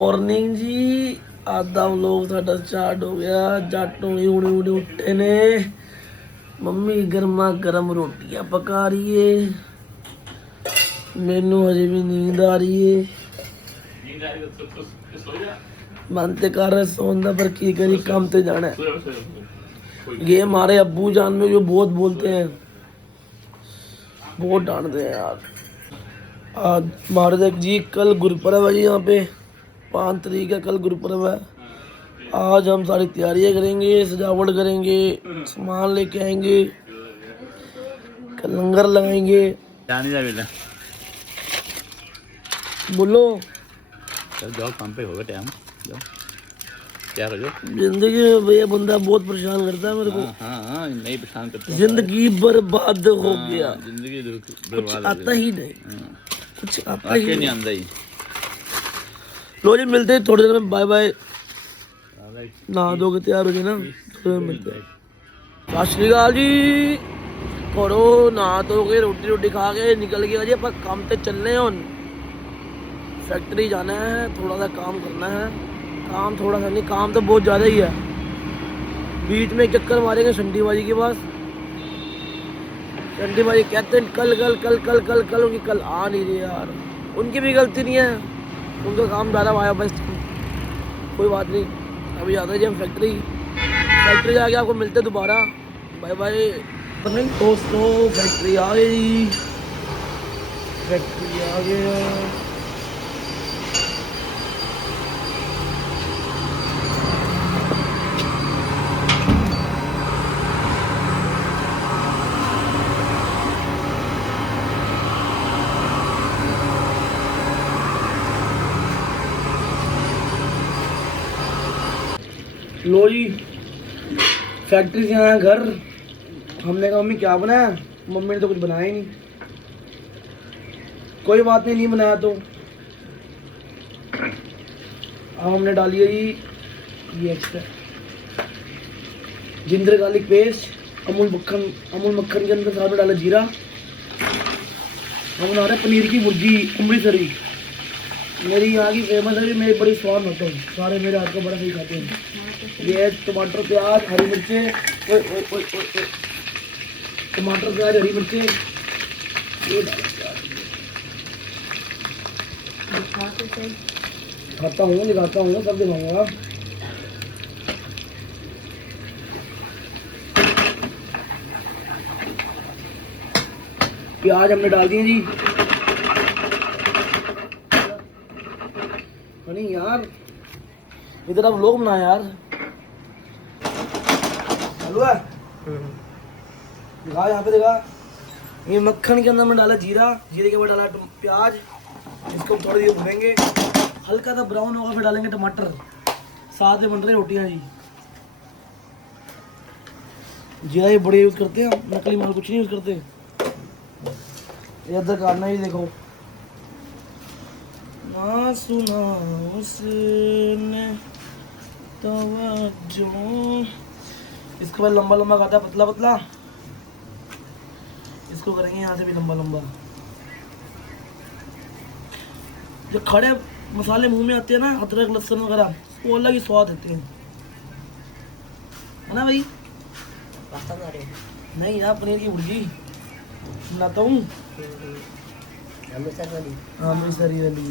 Morning जी आधा vlog साडा start हो गया। जट हुणी हुणी हुणी उठे ने। मम्मी गर्मा गर्म रोटियां पका रही है। मैनू अजे भी नींद आ रही है। मन ते कर रहा सोन दा पर की करी काम ते जाना है। ये हमारे अब्बू जान में जो बहुत बोलते हैं, बहुत डांटते हैं यार। आज हमारे देख जी कल गुरुपर्व है जी, यहाँ पे 5 तारीख है, कल गुरुपर्व है। आज हम सारी तैयारियां करेंगे, सजावट करेंगे, सामान लेके आएंगे, कल लंगर लगाएंगे। जाने जा बेटा, बोलो चल जाओ काम पे, होगा टाइम, जाओ क्या करो। जिंदगी में भैया बंदा बहुत परेशान करता है मेरे को। हाँ नहीं परेशान करते। जिंदगी बर्बाद हो गया, जिंदगी कुछ बर्बाद आता ही नहीं, कुछ आता ही नहीं नहीं। आंदा ही। लो जी मिलते हैं थोड़ी देर में, बाय बाय। नहा धो के तैयार हो जाए ना, थोड़ी देर में मिलते हैं। सत श्री अकाल जी। करो नहा धो के रोटी रोटी खा के निकल गया जी, पर काम पे चलने हैं। फैक्ट्री जाना है, थोड़ा सा काम करना है। काम थोड़ा सा नहीं, काम तो बहुत ज़्यादा ही है। बीच में चक्कर मारेंगे संडी बाजी के पास। संडी बाजी कहते हैं कल कल कल कल कल कल, उनकी कल आ नहीं रही यार। उनकी भी गलती नहीं है, उनका काम ज़्यादा आया बस, कोई बात नहीं। अभी जाते हैं जी हम फैक्ट्री। फैक्ट्री जाके आपको मिलते दोबारा, बाय बाय। दोस्तों फैक्ट्री आ गई, फैक्ट्री आ गया। लो जी फैक्ट्री से आया घर। हमने कहा मम्मी क्या बनाया, मम्मी ने तो कुछ बनाया ही नहीं। कोई बात नहीं, नहीं बनाया तो। अब हमने डाली है जी ये extra ginger garlic paste, Amul मक्खन के अंदर साथ में डाला जीरा। हम बना रहे हैं पनीर की भुर्जी अमृतसरी। मेरी यहाँ की फेमस है, मेरी बड़ी स्वाद होता है, सारे मेरे हाथ को बड़ा सही खाते हैं। ये टमाटर प्याज हरी मिर्चें, टमाटर प्याज हरी मिर्चें, ये खाता हूँ, दिखाता हूँ, सब दिखाऊंगा। प्याज हमने डाल दिए जी। नहीं यार इधर अब लोग बना यार, चालू है, दिखा यहाँ पे दिखा। ये मक्खन के अंदर में डाला जीरा, जीरे के बाद डाला प्याज। इसको हम थोड़ी देर भूनेंगे, हल्का सा ब्राउन होगा, फिर डालेंगे टमाटर। साथ में बन रही रोटियां जी। जीरा ये बड़े यूज करते हैं, नकली माल कुछ नहीं यूज करते। ये इधर काटना ही देखो ना, सुना उसने तवज्जो। इसके बाद लंबा लंबा काटा, पतला पतला। इसको करेंगे यहाँ से भी लंबा लंबा। जो खड़े मसाले मुंह में आते हैं ना, अदरक लहसुन वगैरह, वो अलग ही स्वाद देते हैं, है ना भाई? नहीं यार पनीर की भुर्जी बनाता हूँ, अमृतसरी वाली।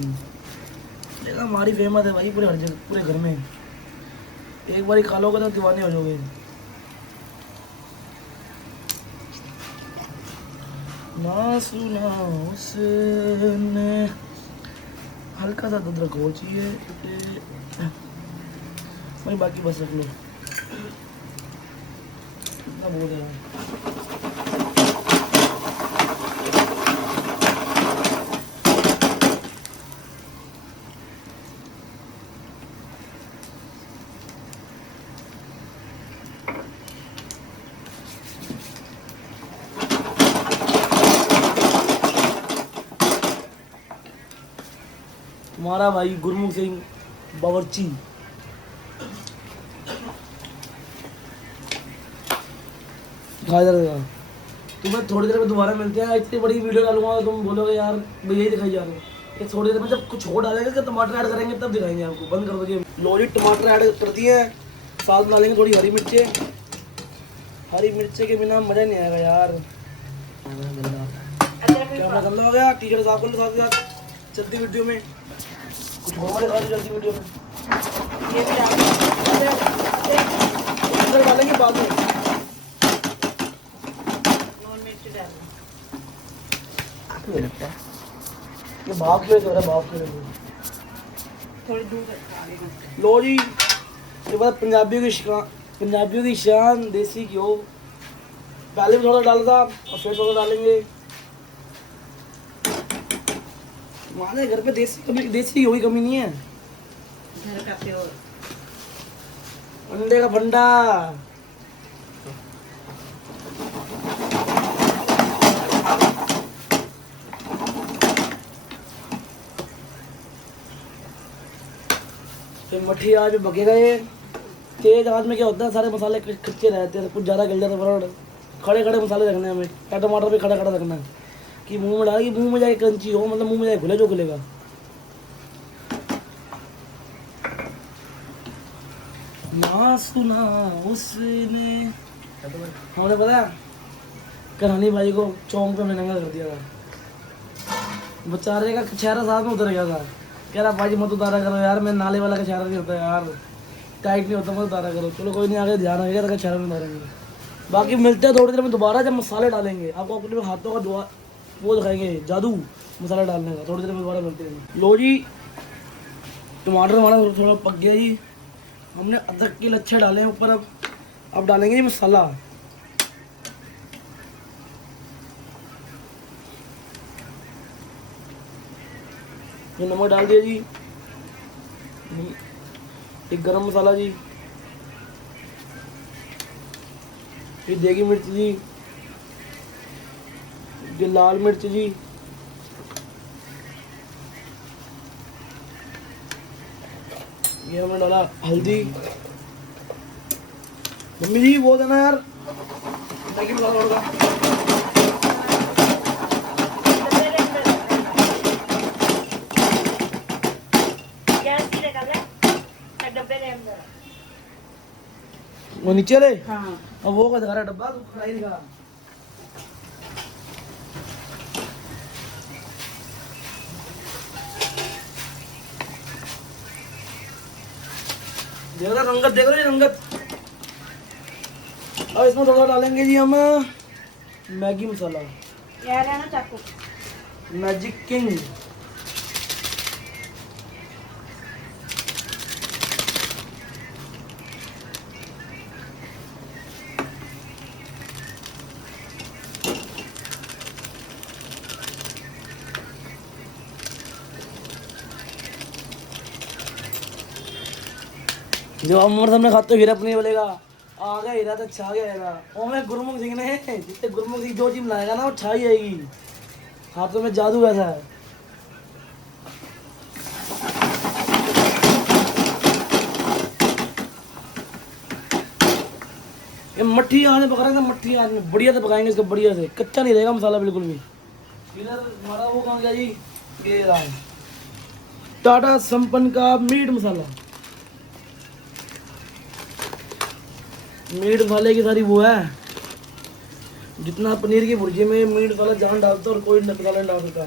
देखा हमारी फेमस है भाई पूरे हर जगह, पूरे घर में। एक बार ही खा लोगे तो दीवाने हो जाओगे। ना सुना उसने, हल्का सा अदरक हो चाहिए भाई, बाकी बस रख लो, इतना बहुत है। हमारा भाई गुरमुख सिंह बावर्ची। तुम्हें थोड़ी देर में दोबारा मिलते हैं। इतनी बड़ी वीडियो डालूंगा तुम बोलोगे यार भैया ही दिखाई जा रहे हो। ये थोड़ी देर में जब कुछ और डालेंगे कि टमाटर ऐड करेंगे तब दिखाएंगे आपको। बंद कर दीजिए। लो जी टमाटर ऐड कर दिए हैं, साथ में डालेंगे थोड़ी हरी मिर्चें। हरी मिर्चें के बिना मज़ा नहीं आएगा यार। कैमरा गंदा हो गया, टी शर्ट साफ कर लो साथ साथ चलती वीडियो में। कुछ और दिखा दो चलती वीडियो में। ये भी डालेंगे बाद में। ये भाप में तो भाप में थोड़ी दूर लो जी। ये बात पंजाबियों की शान देसी घी। पहले भी थोड़ा डाला था और फिर थोड़ा डालेंगे। हमारे घर पे देसी घी की कमी नहीं है। घर का प्योर अंडे का फंडा। फिर मट्ठी आज भी पकेगा। ये तेज आंच में क्या होता है, सारे मसाले कच्चे रहते हैं, कुछ ज़्यादा गल जाते हैं। खड़े खड़े मसाले रखने हैं हमें। टमाटर भी खड़ा खड़ा रखना है कि मुंह में डाले कि मुंह में जाए क्रंची हो, मतलब मुंह में जाए घुले जो खुलेगा। ना सुना उसने, हमने पता कहानी भाई को चौंक पे मैंने नंगा कर दिया था। बेचारे का चेहरा साथ में उतर गया था। कह रहा भाई मत उतारा करो यार, मैं नाले वाला का चेहरा नहीं होता यार, टाइट नहीं होता, मत उतारा करो। चलो कोई नहीं, आगे ध्यान रखेगा तो चेहरा नहीं उतारेंगे। बाकी मिलते हैं थोड़ी देर में दोबारा, जब मसाले डालेंगे। आपको अपने हाथों का वो दिखाएंगे जादू मसाला डालने का। थोड़ी देर में दोबारा मिलते हैं। लो जी टमाटर हमारा थोड़ा पक गया जी। हमने अदरक के लच्छे डाले हैं ऊपर। अब डालेंगे जी मसाला। ये नमक डाल दिया जी। एक गरम मसाला जी। ये देगी मिर्च जी। ये लाल मिर्च जी। ये हमने डाला हल्दी। मम्मी जी वो देना यार मैगी मसाला होगा। वो नीचे ले। हाँ अब वो का दिखा रहा डब्बा, तू खड़ा ही दिखा। देख रहा रंगत, देख रहे रंगत। अब इसमें थोड़ा डालेंगे जी हम मैगी मसाला। यार है ना चाकू। Magic king. जब अमर सामने खाते हीरा अपनी बोलेगा आ गया हीरा तो छा गया। और मैं गुरमुख सिंह ने जितने गुरमुख सिंह जो चीज लाएगा ना वो छा ही आएगी। हाथों में जादू ऐसा है। ये मट्ठी आज में पका रहे थे, मट्ठी आज में बढ़िया से पकाएंगे इसको, बढ़िया से। कच्चा नहीं रहेगा मसाला बिल्कुल भी। इधर हमारा वो कौन गया जी, ये रहा टाटा संपन्न का मीट मसाला। मीट मसाले की सारी वो है, जितना पनीर की भुर्जी में मीट मसाला जान डालता है और कोई मसाला नहीं डाल सकता।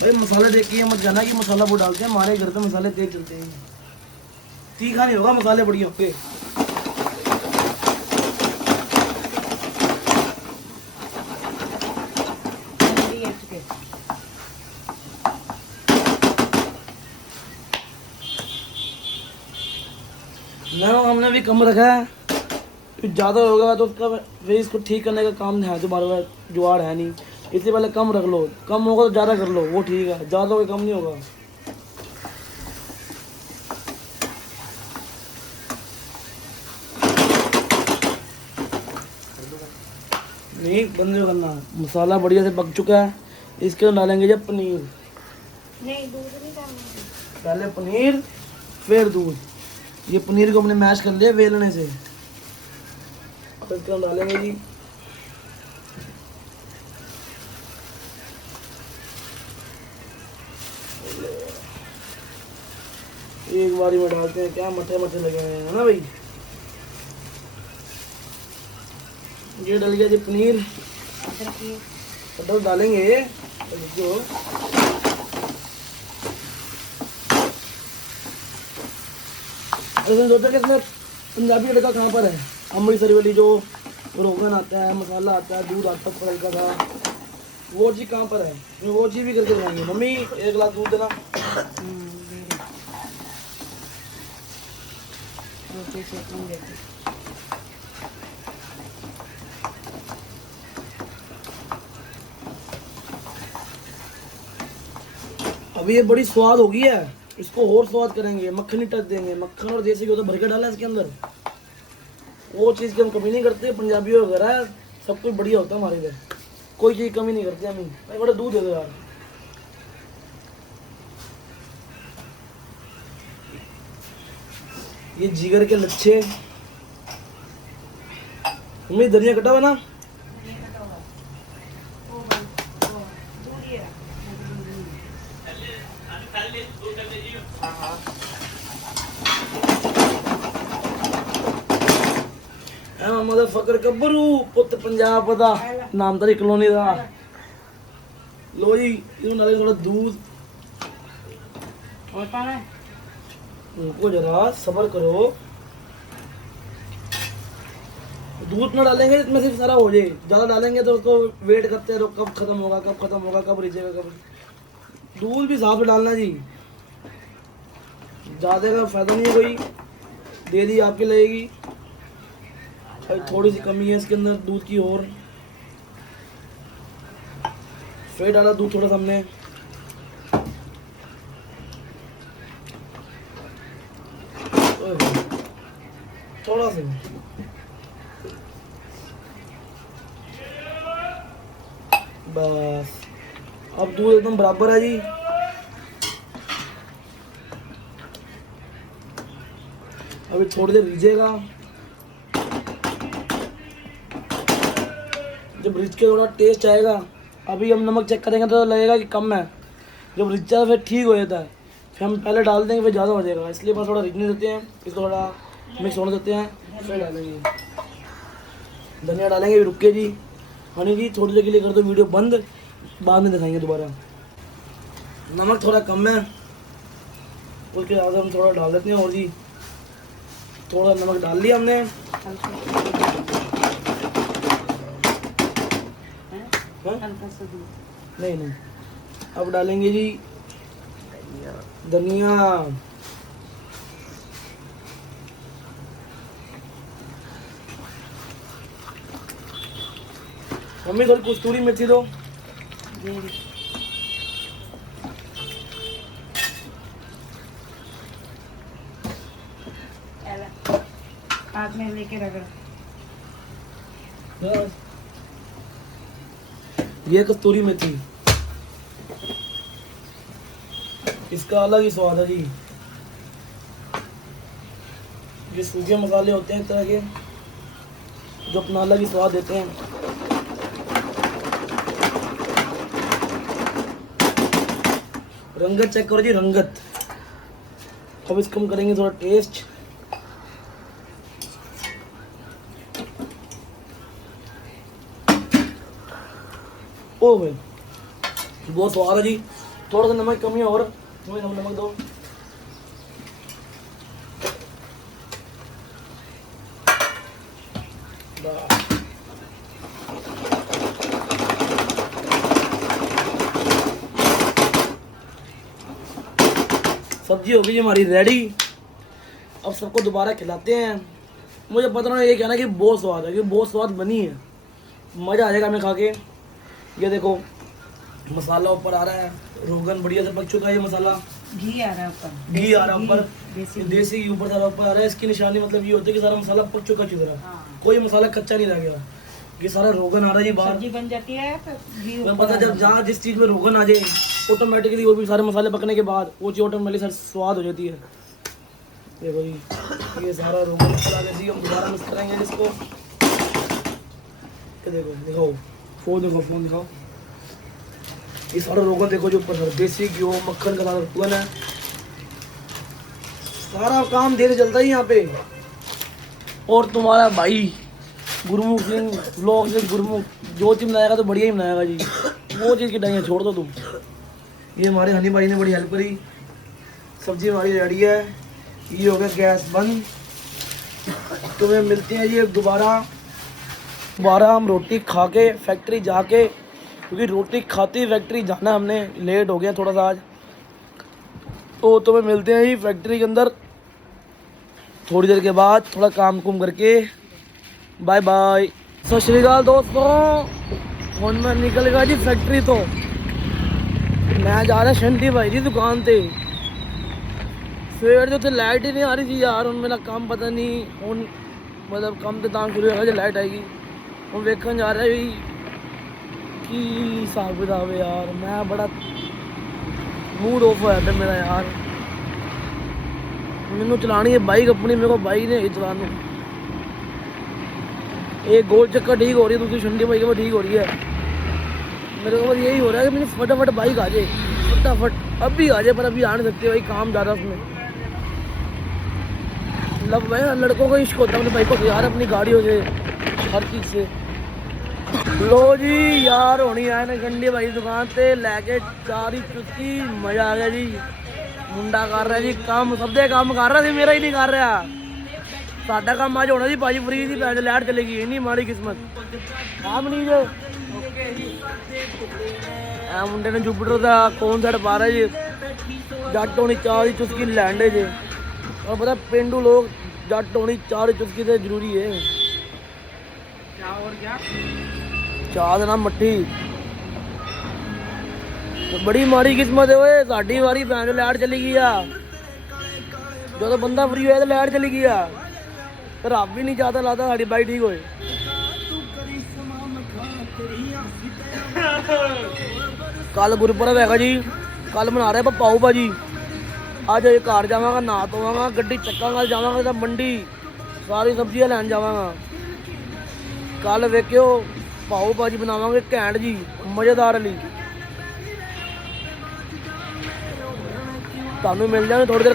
भाई मसाले देख के मत जाना कि मसाला वो डालते हैं। हमारे घर पे मसाले तेज चलते हैं, तीखा नहीं होगा, मसाले बढ़िया होंगे। ना हमने भी कम रखा है, ज़्यादा होगा तो उसका फिर इसको ठीक करने का काम है जो बार बार जुगाड़ है नहीं, इसलिए पहले कम रख लो। कम होगा तो ज़्यादा कर लो, वो ठीक है। ज़्यादा होगा कम नहीं होगा। नहीं बंद करना। मसाला बढ़िया से पक चुका है, इसके अंदर डालेंगे जब पनीर। नहीं दूध नहीं डालना, पहले पनीर फिर दूध। ये पनीर को हमने मैश कर लिया वेलने से। अब इसके हम डालेंगे जी एक बारी में डालते हैं, क्या मठे मठे लगे हुए हैं ना भाई। ये डल गया जी पनीर, अदरक डालेंगे जो सोचा कि इसमें पंजाबी तड़का कहाँ पर है, अमृतसरी वाली जो रोगन आता है, मसाला आता है, दूध आता है हल्का सा, वो चीज़ कहाँ पर है, वो चीज़ भी करके बनाएंगे। मम्मी 1 गिलास दूध देना। अभी ये बड़ी स्वाद होगी है, इसको और स्वाद करेंगे, मक्खन ही टच देंगे, मक्खन और देसी घी तो भर के डाला है इसके अंदर। वो चीज़ की हम कमी नहीं करते, पंजाबी वगैरह सब कुछ बढ़िया होता है हमारे इधर, कोई चीज़ कमी नहीं करते हम। भाई बड़ा दूध दे दो यार। ये जिगर के लच्छे, मम्मी धनिया कटा हुआ ना, मदरफकर गब्बरू पुत पंजाब दा नाम तारी कॉलोनी दा। लो जी इसमें डालेंगे थोड़ा दूध, और पाना है उनको जरा सब्र करो, दूध ना डालेंगे इसमें सिर्फ सारा हो जाए, ज़्यादा डालेंगे तो उसको वेट करते रहो कब खत्म होगा कब खत्म होगा कब रिजेगा कब। दूध भी साफ डालना जी, ज़्यादा का फायदा नहीं है कोई, दे दी आपकी लगेगी। थोड़ी सी कमी है इसके अंदर दूध की और, फिर डाला दूध थोड़ा सा हमने। थोड़ा सा बस, अब दूध एकदम बराबर है जी। अभी थोड़ी देर रिझेगा, जब रिझ के थोड़ा टेस्ट आएगा, अभी हम नमक चेक करेंगे तो लगेगा कि कम है, जब रिझ जाए फिर ठीक हो जाता है, फिर हम पहले डाल देंगे फिर ज़्यादा हो जाएगा, इसलिए बस थोड़ा रिझने देते हैं, इसको थोड़ा मिक्स होने देते हैं, फिर डालेंगे धनिया डालेंगे। रुक के जी हनी जी थोड़ी देर के लिए कर दो वीडियो बंद, बाद में दिखाएंगे दोबारा। नमक थोड़ा कम है, उसके बाद हम थोड़ा डाल देते हैं और जी, थोड़ा नमक डाल लिया हमने। नहीं नहीं, अब डालेंगे जी धनिया, मम्मी थोड़ी कस्तूरी मेथी दो। हाथ में लेके रगड़, ये कस्तूरी मेथी, इसका अलग ही स्वाद है जी। ये सूखे मसाले होते हैं एक तरह के जो अपना अलग ही स्वाद देते हैं। रंगत चेक करो जी, रंगत। अब इसको हम करेंगे थोड़ा टेस्ट। ओ भाई बहुत स्वाद है जी, थोड़ा सा नमक कमी है और नमक दो। सब्जी हो गई हमारी रेडी, अब सबको दोबारा खिलाते हैं। मुझे पता नहीं ये कहना कि बहुत स्वाद है, क्योंकि बहुत स्वाद बनी है, मज़ा आ जाएगा हमें खा के। ये देखो मसाला ऊपर आ रहा है, रोगन बढ़िया से पक चुका है, ये मसाला घी आ रहा है ऊपर, घी आ रहा है ऊपर, देसी घी ऊपर सारा ऊपर आ रहा है। इसकी निशानी मतलब ये होती है कि सारा मसाला पक चुका अच्छी तरह, कोई मसाला कच्चा नहीं रह गया। ये सारा रोगन आ रहा है जी बाहर, सब्जी बन जाती है तो घी मैं पता जब जहाँ जिस चीज़ में रोगन आ जाए ऑटोमेटिकली, और भी सारे मसाले पकने के बाद वो चीज़ ऑटोमेटिकली सर स्वाद हो जाती है। देखो जी, ये सारा रोगन निकला के जी, हम दोबारा मिक्स करेंगे इसको। ये देखो दिखाओ, फोन दिखाओ। ये सारा रोगन देखो जो ऊपर देसी घी मक्खन का सारा रोगन है। सारा काम धीरे चलता है यहाँ पे। और तुम्हारा भाई गुरमुख सिंह व्लॉग से गुरमुख जो चीज बनाएगा तो बढ़िया ही बनाएगा जी, वो चीज़ की डाइयाँ छोड़ दो तुम। ये हमारे हनी भाई ने बड़ी हेल्प करी। सब्जी हमारी रेडी है। ये हो गया गैस बंद। तुम्हें मिलते हैं जी दोबारा हम रोटी खा के फैक्ट्री जाके, क्योंकि रोटी खाती फैक्ट्री जाना हमने, लेट हो गया थोड़ा सा आज। तो तुम्हें मिलते हैं जी फैक्ट्री के अंदर थोड़ी देर के बाद, थोड़ा काम कुम करके। बाय बाय, सत श्री अकाल दोस्तों। ਹੁਣ मैं निकल गया जी फैक्ट्री तो मैं जा रहा शंटी भाई की दुकान ਤੇ। ਸਵੇਰ ਦੇ ਉੱਤੇ ਲਾਈਟ ਹੀ ਨਹੀਂ ਆ ਰਹੀ ਸੀ ਯਾਰ। ਹੁਣ ਮੇਰਾ ਕੰਮ ਪਤਾ ਨਹੀਂ, ਹੁਣ ਮਤਲਬ ਕੰਮ ਤੇ ਤਾਂ ਸ਼ੁਰੂ ਹੋਇਆ ਜੇ ਲਾਈਟ ਆਏਗੀ। ਹੁਣ ਵੇਖਣ ਜਾ ਰਿਹਾ ਵੀ ਕੀ ਹਿਸਾਬ ਕਿਤਾਬ ਹੈ ਯਾਰ। ਮੈਂ ਬੜਾ ਮੂਡ ਆਫ ਹੋਇਆ ਪਿਆ ਮੇਰਾ ਯਾਰ। ਮੈਨੂੰ ਚਲਾਣੀ है बाइक अपनी, मेरे को बाइक नहीं चलाने। एक गोल चक्कर ठीक हो रही है, दूसरी शंडी बाइक में ठीक हो रही है। मेरे को बस यही हो रहा है कि मुझे फटाफट बाइक आ जाए, फटाफट अभी आ जाए, पर अभी आ नहीं सकते भाई, काम ज़्यादा उसमें। मतलब भाई लड़कों को इश्क होता है अपनी बाइकों से यार, अपनी गाड़ियों से, हर चीज़ से। लो जी यार होनी आए ना गंडी भाई दुकान से लैके 4 ही चुटकी, मज़ा आ गया जी। मुंडा कर रहा जी काम, सब दे काम कर रहा ਸੀ, मेरा ही नहीं कर रहा। साडा काम आज होना जी भाजी फ्री दी पैसे लाइट चलेगी, इन्नी माड़ी किस्मत। काम नहीं जो मुंडे ने जुपिटर का कौन साइड पा रहा जी। जट होनी 4 ही चुटकी लैंडे जे, और पता पेंडू लोग जट होनी 4 ही चुटकी से जरूरी है। क्या और क्या चाह देना मट्ठी, तो बड़ी माड़ी किस्मत है ओए। साडी वारी भैन लाइट चली गई आ, जो तो बंदा फ्री होया तो लाइट चली गई आ। रब भी नहीं चाहता लाता साडी बाइक ठीक होए। कल गुरपुरब है जी, कल मना रहे पाओ भाजी। अज घर जावांगा, नहा धोवांगा, गड्डी चक्कांगा, जावांगा मंडी, सारी सब्जियां लैन जावांगा। कल वेखियो पाओ भाजी बनावांगे घैंट जी, मजेदार वाली। ਤੁਹਾਨੂੰ ਮਿਲ ਜਾਣਗੇ ਥੋੜੀ ਦੇਰ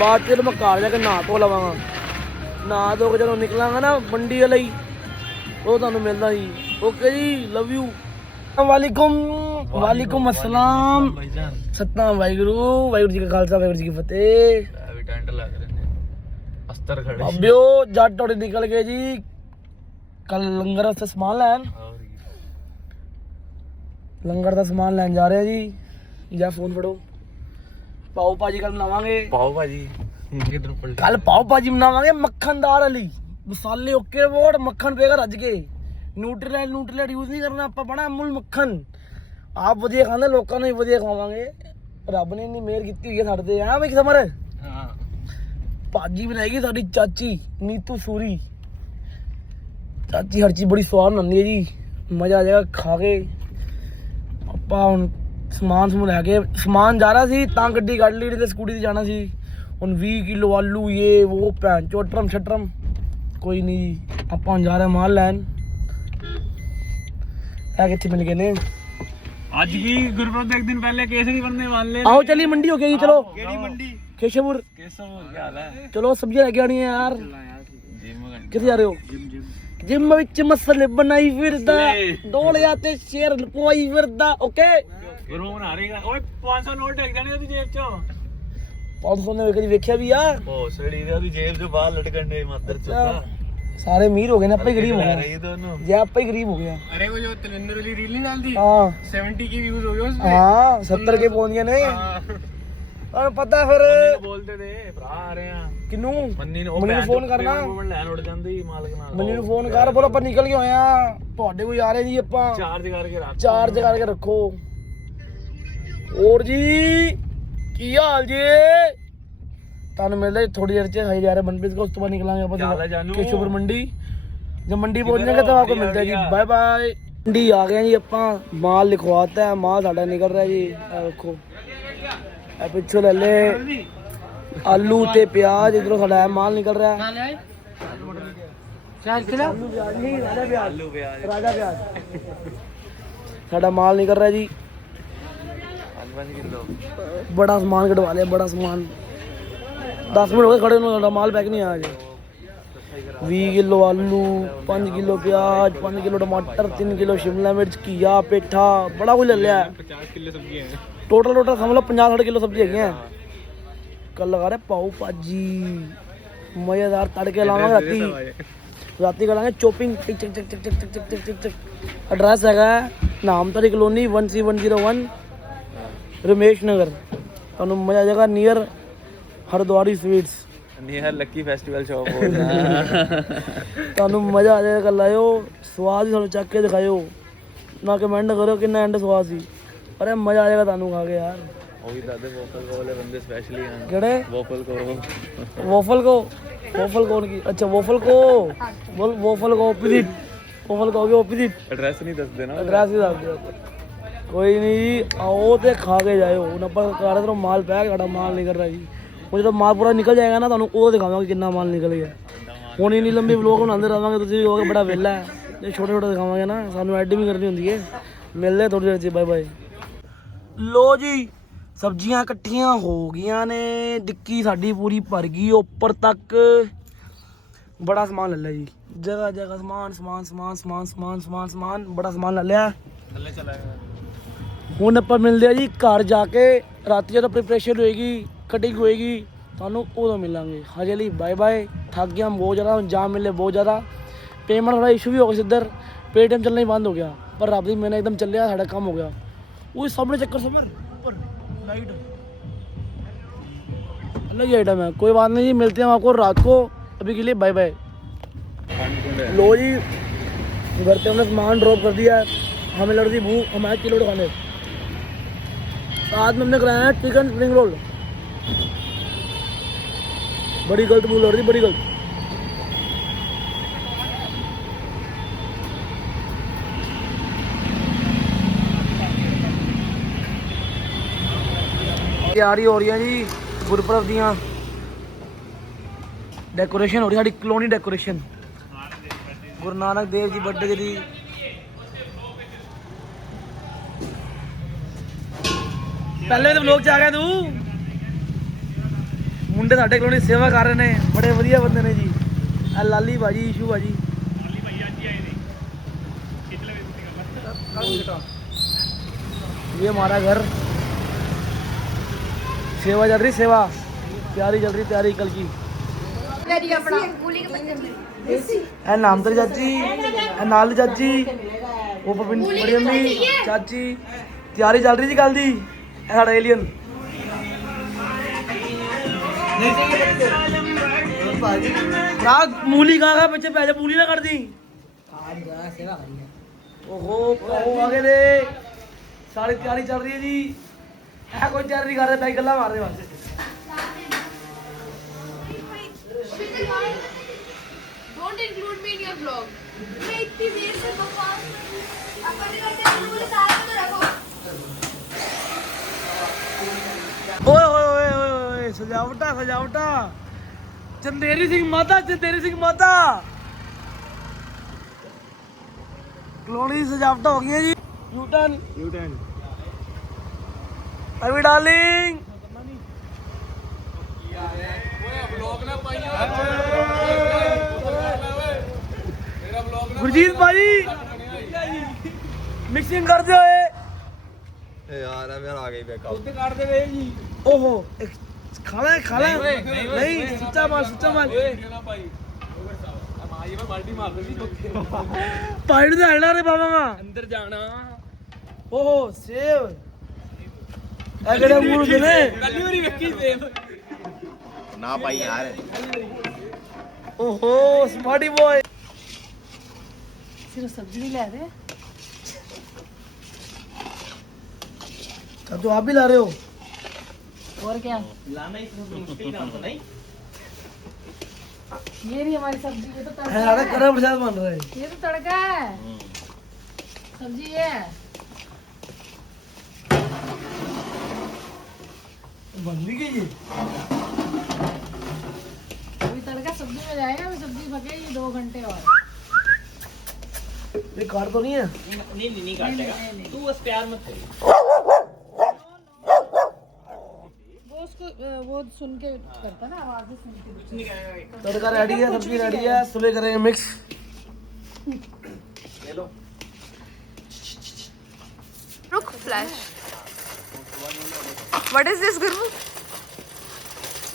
ਬਾਅਦ। ਚ ਮੈਂ ਘਰ ਜਾ ਕੇ ਨਹਾ ਧੋ ਲਵਾਂਗਾ, ਨਹਾ ਧੋ ਕੇ ਜਦੋਂ ਨਿਕਲਾਂਗਾ ਨਾ ਮੰਡੀ ਲਈ, ਉਹ ਤੁਹਾਨੂੰ ਮਿਲਦਾ ਜੀ। ਓਕੇ ਜੀ, ਲਵ ਯੂ। ਵਾਲੇਕੁਮ अस्सलाम। सतनाम वाहिगुरू, वाहिगुरू जी का खालसा वाहिगुरू जी की फतेह। अभी टेंट लग रहे हैं, अस्तर खड़े। अबियो जट थोड़े निकल गए जी कल लंगर से सामान लैन, लंगर का सामान लैन जा रहे हैं जी। जा फोन फड़ो। पाओ भाजी कल बनावांगे, पाओ भाजी कल पाओ भाजी बनावांगे मक्खनदार वाली, मसाले ओके वोट, मक्खन पेगा रज के। न्यूट्रीलाइट यूज नहीं करना, ਆਪਾਂ ਬਣਾ ਅਮੁਲ ਮੱਖਣ। ਆਪ ਵਧੀਆ ਖਾਂਦੇ, ਲੋਕਾਂ ਨੂੰ ਵੀ ਵਧੀਆ ਖਵਾਵਾਂਗੇ। ਰੱਬ ਨੇ ਇੰਨੀ ਮਿਹਰ ਕੀਤੀ ਹੋਈ ਹੈ ਸਾਡੇ ਤੇ, ਆ ਵੇਖ ਸਮਰ। ਹਾਂ ਭਾਜੀ ਬਣਾਏਗੀ ਸਾਡੀ ਚਾਚੀ ਨੀਤੂ ਸੂਰੀ। ਚਾਚੀ ਹਰ ਚੀਜ਼ ਬੜੀ ਸਵਾਦ ਬਣਾਉਂਦੀ ਹੈ ਜੀ, ਮਜ਼ਾ ਆ ਜਾਏਗਾ ਖਾ ਕੇ। ਆਪਾਂ ਹੁਣ ਸਮਾਨ ਸਮੂਹ ਲੈ ਕੇ, ਸਮਾਨ ਜਾ ਰਿਹਾ ਸੀ ਤਾਂ ਗੱਡੀ ਕੱਢ ਲਈ, ਤੇ ਸਕੂਟੀ ਤੇ ਜਾਣਾ ਸੀ। ਹੁਣ 20 ਕਿਲੋ ਆਲੂ ਇਹ ਉਹ ਭੈਣ ਚੋਟਰਮ ਛਟਰਮ, ਕੋਈ ਨਹੀਂ ਆਪਾਂ ਹੁਣ ਜਾ ਰਹੇ ਮਾਲ ਲੈਣ। ਇਹ ਕਿੱਥੇ ਮਿਲ ਗਏ ਨੇ आज की गुरपुरब एक दिन पहले केसरी बनने वाले। आओ चलिए मंडी हो गई, चलो केड़ी मंडी केशवपुर। क्या हाल है? चलो सब्जियां लेके आनी है यार। किथे जा रहे हो? जिम विच मसल बनाई फिरदा, डोलिया ते शेर लुकाई फिरदा। ओके गुरु बना रहेगा। ओए 500 नोट लग जाने ओदी जेब चों। 500 ने कभी वेख्या भी यार। ओ सड़ी दी जेब चों बाहर लटकन दे मातर चोदा। सारे अमीर हो गए ना, आपा ही गरीब हो गए। रही दोनों ये आपा ही गरीब हो गया। अरे वो जो तिलंदर वाली रील नहीं डाल दी, हां 70 की व्यूज हो गए उसमें। हां 70 के पहुंच गए ने। और पता फिर बोलते थे भरा आ रहे हैं किनू ਮੰਨੀ ਨੂੰ ਮੰਨੀ ਨੂੰ ਫੋਨ ਕਰਨਾ, ਲੈਣ ਉੱਡ ਜਾਂਦੀ ਮਾਲਕ ਨਾਲ। ਮੰਨੀ ਨੂੰ ਫੋਨ ਕਰ, ਬੋਲ ਆਪਾਂ ਨਿਕਲ ਕੇ ਹੋਏ ਆ, ਤੁਹਾਡੇ ਕੋਲ ਆ ਰਹੇ ਜੀ ਆਪਾਂ। ਚਾਰਜ ਕਰਕੇ ਰੱਖ, ਚਾਰਜ ਕਰਕੇ ਰੱਖੋ। ਹੋਰ ਜੀ ਕੀ ਹਾਲ ਜੀ? ਤੁਹਾਨੂੰ ਮਿਲਦਾ थोड़ी देर से हाई जा रहे बनपीस को, उस बाद निकलेंगे अपन केशवपुर मंडी। जब मंडी पहुंच जाएंगे तब आपको मिलता है जी। Bye bye. मंडी आ गए जी, अपन माल लिखवाता है, माल साडा निकल रहा है जी। देखो पिछो ले ले ਆਲੂ ਤੇ ਪਿਆਜ਼ ਇਧਰੋਂ ਸਾਡਾ ਇਹ ਮਾਲ ਨਿਕਲ ਰਿਹਾ ਹੈ ਰਾਜਾ ਪਿਆਜ਼ ਸਾਡਾ ਮਾਲ ਨਿਕਲ ਰਿਹਾ ਜੀ 5 किलो बड़ा सामान कटवा लिया बड़ा सामान 10 मिनट हो गए खड़े साਡਾ माल पैक नहीं आया 20 किलो आलू 5 किलो प्याज 5 किलो टमाटर 3 किलो शिमला मिर्च घिया पेठा बड़ा कुछ ले लिया 50 किलो सब्जी है टोटल समझ लो 50-60 किलो सब्जी है कल लगा रहे पाव भाजी मजेदार तड़के लावांगे राती करेंगे चॉपिंग टिक टिक टिक टिक टिक टिक टिक टिक टिक एड्रेस है नामतरी कॉलोनी 1C101 रमेश नगर ਤੁਹਾਨੂੰ ਮਜ਼ਾ ਆ ਜਾਏਗਾ near Hardwari sweets near lucky festival shop ਤੁਹਾਨੂੰ ਮਜ਼ਾ ਆ ਜਾਏਗਾ ਕੱਲ ਆਇਓ ਸਵਾਦ ਹੀ ਤੁਹਾਨੂੰ ਚੱਕ ਕੇ ਦਿਖਾਇਓ ਨਾ ਕਮੈਂਟ ਕਰਿਓ ਕਿੰਨਾ ਐਂਡ ਸਵਾਦ ਸੀ ਅਰੇ ਮਜ਼ਾ ਆ ਜਾਏਗਾ ਤੁਹਾਨੂੰ ਖਾ ਕੇ ਯਾਰ ਉਹ ਵੀ ਦਾਦੇ ਵੋਫਲ ਕੋ ਵਾਲੇ ਬੰਦੇ ਸਪੈਸ਼ਲੀ ਹਨ ਕਿਹੜੇ ਵੋਫਲ ਕੌਣ ਕੀ ਅੱਛਾ ਵੋਫਲ ਕੋ ਬੋਲ ਵੋਫਲ ਕੋ opposite ਵੋਫਲ ਕੋ opposite ਐਡਰੈਸ ਨਹੀਂ ਦੱਸਦੇ ਨਾ ਐਡਰੈਸ ਹੀ ਦੱਸ ਦਿਓ ਕੋਈ ਨਹੀਂ ਆਓ ਤੇ ਖਾ ਕੇ ਜਾਇਓ ਹੁਣ ਆਪਾਂ ਕਰ ਰਹੇ ਮਾਲ ਪੈਕ ਸਾਡਾ ਮਾਲ ਨਿਕਲ ਰਿਹਾ ਜੀ ਉਹ ਜਦੋਂ ਮਾਲ ਪੂਰਾ ਨਿਕਲ ਜਾਏਗਾ ਨਾ ਤੁਹਾਨੂੰ ਉਹ ਦਿਖਾਵਾਂਗੇ ਕਿੰਨਾ ਮਾਲ ਨਿਕਲ ਗਿਆ ਹੁਣ ਇੰਨੀ ਲੰਬੀ ਵਲੋਗ ਬਣਾਉਂਦੇ ਰਹਾਂਗੇ ਤੁਸੀਂ ਵੀ ਕਹੋਗੇ ਬੜਾ ਵਿਹਲਾ ਹੈ ਜੇ ਛੋਟੇ ਛੋਟੇ ਦਿਖਾਵਾਂਗੇ ਨਾ ਸਾਨੂੰ ਐਡ ਵੀ ਕਰਨੀ ਹੁੰਦੀ ਹੈ ਮਿਲਦੇ ਥੋੜੀ ਦੇਰ 'ਚ ਬਾਏ ਬਾਏ ਲੋ ਜੀ ਸਬਜ਼ੀਆਂ ਇਕੱਠੀਆਂ ਹੋ ਗਈਆਂ ਨੇ ਡਿੱਕੀ ਸਾਡੀ ਪੂਰੀ ਭਰ ਗਈ ਉੱਪਰ ਤੱਕ ਬੜਾ ਸਮਾਨ ਲੈ ਲਿਆ ਜੀ ਜਗ੍ਹਾ ਜਗ੍ਹਾ ਸਮਾਨ ਬੜਾ ਸਮਾਨ ਲੈ ਲਿਆ ਥੱਲੇ ਚਲਾ ਗਿਆ ਹੁਣ ਆਪਾਂ ਮਿਲਦੇ ਆ ਜੀ ਘਰ ਜਾ ਕੇ ਰਾਤੀ ਜਦੋਂ ਪ੍ਰੀਪਰੇਸ਼ਨ ਹੋਏਗੀ ਕਟਿੰਗ ਹੋਏਗੀ ਤੁਹਾਨੂੰ ਉਦੋਂ ਮਿਲਾਂਗੇ ਹਜੇ ਲਈ ਬਾਏ ਬਾਏ ਥੱਕ ਗਿਆ ਬਹੁਤ ਜ਼ਿਆਦਾ ਜਾਮ ਮਿਲੇ ਬਹੁਤ ਜ਼ਿਆਦਾ ਪੇਮੈਂਟ ਥੋੜਾ ਇਸ਼ੂ ਵੀ ਹੋ ਗਿਆ ਸਿੱਧਰ ਪੇਟੀਐਮ ਚੱਲਣਾ ਹੀ ਬੰਦ ਹੋ ਗਿਆ ਪਰ ਰੱਬ ਦੀ ਮਿਹਨਤ ਇੱਕਦਮ ਚੱਲਿਆ ਸਾਡਾ ਕੰਮ ਹੋ ਗਿਆ ਉਹ ਸਾਹਮਣੇ ਚੱਕਰ ਸਮਰ ऊपर लाइट अलग ही आइटम है कोई बात नहीं जी मिलते हैं आपको रात को अभी के लिए बाय बाय लो जी घर पे हमने सामान ड्रॉप कर दिया है हमें लड़ दी भूख हमारे किलो खाने साथ में हमने कराया है चिकन स्प्रिंग रोल बड़ी गलत भूल हो रही बड़ी गलत ਤਿਆਰੀ ਹੋ ਰਹੀ ਹੈ ਜੀ ਗੁਰਪੁਰਬ ਦੀਆਂ ਡੈਕੋਰੇਸ਼ਨ ਹੋ ਰਹੀ ਸਾਡੀ colony decoration Guru Nanak Dev ji birthday ਦੀ ਪਹਿਲੇ ਤਾਂ ਵਲੋਗ ਚ ਆ ਗਿਆ ਤੂੰ ਮੁੰਡੇ ਸਾਡੇ ਕਲੋਨੀ ਸੇਵਾ ਕਰ ਰਹੇ ਨੇ ਬੜੇ ਵਧੀਆ ਬੰਦੇ ਨੇ ਜੀ ਆ ਲਾਲੀ ਭਾਜੀ ਈਸ਼ੂ ਭਾਜੀ ये हमारा घर सेवा चल रही सेवा तैयारी चल रही तैयारी कल की ए नाम तेरी चाची ए नाल चाची वो बड़ी अम्मी चाची तैयारी चल रही जी कल दी ए साडा एलियन मूली खा बच्चे पैसे मूली ना कर दी ओहो आगे दे सारी तैयारी चल रही है जी है कोई तैयारी नहीं कर रहे भाई गल्ला मार रहे बस Don't include me in your vlog. मैं इतनी देर से बकवास अपने करते हैं मुझे साथ में रखो ओए ओए ओए ओए सजावटा चंदेरी सिंह माता कलोनी सजावटा हो गई है जी यूटर्न अभी डार्लिंग गुरजीत भाई मिक्सिंग कर दो यार मेरा आ गई बैकअप ओहो खाला नहीं सच्चा माल पाइड तो हलना रे बाबा मा अंदर जाना ओहो सेव एगड़े मूल देने पहली बारी वेखी सेव ना भाई यार ओहो स्मार्टी बॉय सिर्फ सब्जी नहीं ला रहे तो आप भी ला रहे हो और क्या लाना ही मुश्किल काम तो नहीं ये नहीं हमारी सब्जी ये तो तड़का है अरे कड़ा प्रसाद बन रहा है ये तो तड़का है सब्जी ये है बन भी गई हो जाएगा, वो सब्जी पकेगी 2 घंटे और। ये कार तो नहीं है? नहीं काटेगा तू बस प्यार मत करिए वो उसको वो सुन के करता ना, आवाज़ें सुन के। तड़का रेडी है, सब्जी रेडी है, सुबह करेंगे मिक्स। ले लो। रुक फ्लैश। व्हाट इज दिस गुरु?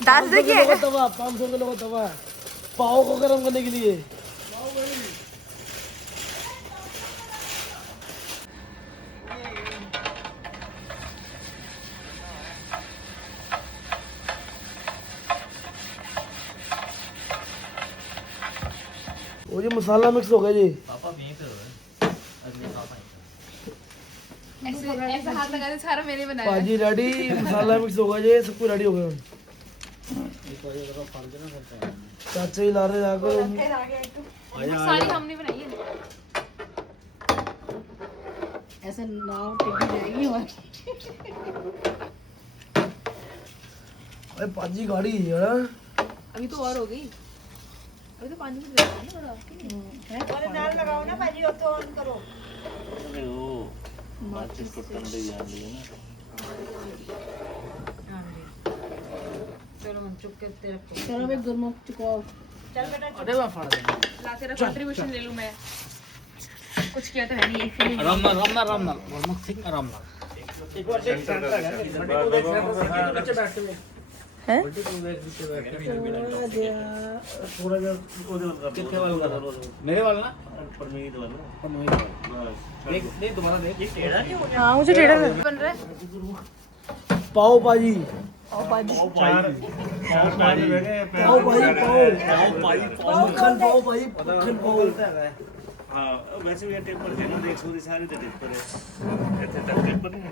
दाल देखिए। 500 किलो का तवा है पाव को गर्म करने के लिए। वो जी मसाला मिक्स हो गया जी। पापा यहीं पे हो ऐसे ऐसे हाथ लगा दे, सारा मैंने बनाया। भाजी रेडी, मसाला मिक्स हो गया जी, सब कुछ रेडी हो गया। चाचा ही ला रहे जाकर। सारी हमने बनाई है। ऐसे नाव टिकी जाएगी और अरे भाजी गाड़ी है यार। अभी तो और हो गई, अभी तो 5 मिनट लगेगा ना थोड़ा। और नाल लगाओ ना भाजी, और तो ऑन करो। अरे ओ माचिस को ठंडे जान लिए ना चलो मन चुप करते रखो। चलो भाई गुरमुख चुकाओ। चल बेटा अरे मैं फाड़ दूंगा। ला तेरा कंट्रीब्यूशन ले लूं मैं, कुछ किया तो है नहीं। राम गुरमुख सिंह राम एक बार चेक सेंटर है बच्चे बैठते हुए हैं? थोड़ा जरा कितने वाला कर रहा मेरे वाला ना परमीत वाला देख देख दोबारा देख टेढ़ा नहीं हाँ मुझे टेढ़ा बन रहा है। पाव भाजी। चार पाव भाजी मक्खन पाव भाजी मक्खन पाव। हाँ वैसे भी टेप पर देना देख सूरी सारी तो टेप पर है ऐसे तक टेप पर नहीं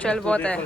चल बहुत है। है